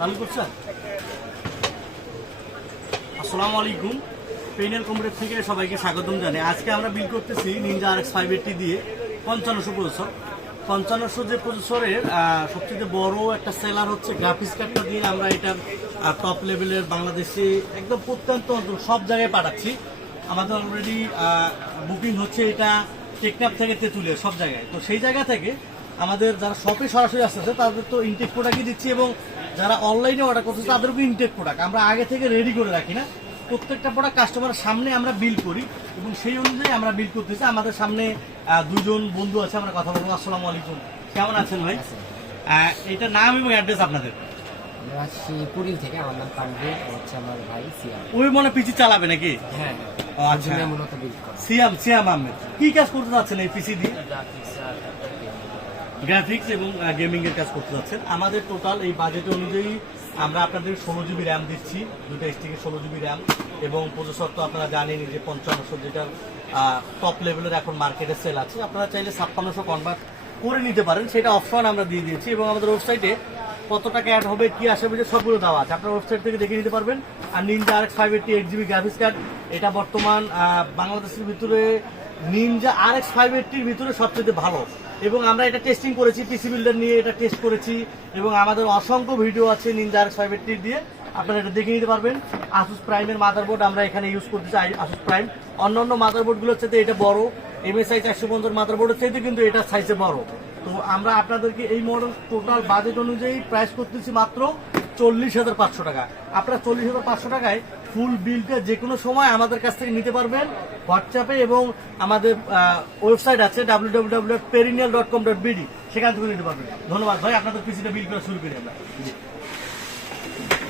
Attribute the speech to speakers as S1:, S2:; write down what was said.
S1: চালু করছেন? আসসালামু আলাইকুম। পেইনাল কম্পিউটার থেকে সবাইকে স্বাগতম জানাই। আজকে আমরা বিল করতেছি Ninja R X five eighty দিয়ে পঞ্চান্নশো প্রসেসর পঞ্চান্নশো যে প্রসেসরের সবচেয়ে বড় একটা সেলার হচ্ছে গ্রাফিক্স কার্ডটা দিয়ে আমরা এটার টপ লেভেলের বাংলাদেশে একদম প্রত্যন্ত অঞ্চল, সব জায়গায় পাঠাচ্ছি। আমাদের অলরেডি বুকিং হচ্ছে এটা টেকনাপ থেকে তেঁতুলিয়া, সব জায়গায়। তো সেই জায়গা থেকে আমাদের যারা শপে সরাসরি আসতেছে, তাদের তো ইনটেক প্রোডাক্টই দিচ্ছি এবং যারা অনলাইনে অর্ডার করতেছে তাদেরকে ইনটেক প্রোডাক্ট আমরা আগে থেকে রেডি করে রাখি না। প্রত্যেকটা প্রোডাক্ট কাস্টমারের সামনে আমরা বিল করি এবং সেই অনুযায়ী আমরা বিল করতেছি। আমাদের সামনে দুজন বন্ধু আছে আমরা কথা বলব। আসসালামু আলাইকুম। কেমন আছেন ভাই? আহ, এটা নাম এবং অ্যাড্রেস আপনাদের?
S2: আমরা পুরী থেকে। আমার নাম তানভীর ও হচ্ছে আমার ভাই সিয়াম।
S1: ওই মনে চালাবে নাকি?
S2: হ্যাঁ
S1: আচ্ছা।
S2: মূলত বিল
S1: সিয়াম সিয়াম আহমেদ। কি কাজ করতে যাচ্ছেন এই পিসি দিয়ে? গ্রাফিক্স এবং গেমিং এর কাজ করতে যাচ্ছেন। আমাদের টোটাল এই বাজেট অনুযায়ী আমরা আপনাদের ষোলো জিবি র্যাম দিচ্ছি, দুটো এসটিকে ষোলো জিবি র্যাম এবং প্রসেসর তো আপনারা জানেনই যে পঞ্চান্নশো যেটা টপ লেভেলের এখন মার্কেটে সেল আছে। আপনারা চাইলে ছাপ্পান্নশো কনভার্ট করে নিতে পারেন, সেটা অপশন আমরা দিয়ে দিয়েছি এবং আমাদের ওয়েবসাইটে কত টাকা অ্যাড হবে, কি আসবে, যে সবগুলো দেওয়া আছে। আপনার ওয়েবসাইট থেকে দেখে নিতে পারবেন। আর Ninja R five eighty eight GB graphics card এটা বর্তমান বাংলাদেশের ভিতরে নিনজা আর এক্স ফাইভ এইটটির ভিতরে সবচেয়ে ভালো। এবং আমরা এটা টেস্টিং করেছি পিসি বিল্ডার নিয়ে এটা টেস্ট করেছি, এবং আমাদের অসংখ্য ভিডিও আছে Ninja R X five eighty দিয়ে। আপনারা এটা দেখে নিতে পারবেন। আসুস প্রাইমের মাদারবোর্ড আমরা এখানে ইউজ করতে চাই আসুস প্রাইম অন্যান্য মাদারবোর্ডগুলোর চাইতে এটা বড়। এমএসআই চারশো পঞ্চাশ মাদারবোর্ডের চাইতে কিন্তু এটা সাইজে বড়। তো আমরা আপনাদেরকে এই মডেল টোটাল বাজেট অনুযায়ী প্রাইস করতেছি মাত্র চল্লিশ হাজার পাঁচশো টাকা। আপনারা চল্লিশ হাজার পাঁচশো টাকায় ফুল বিলটা যে কোনো সময় আমাদের কাছ থেকে নিতে পারবেন। হোয়াটসঅ্যাপে এবং আমাদের ওয়েবসাইট আছে W W perennial dot com dot BD সেখান থেকে নিতে পারবেন। ধন্যবাদ ভাই, আপনাদের পিসিটা বিল করা শুরু করি আমরা।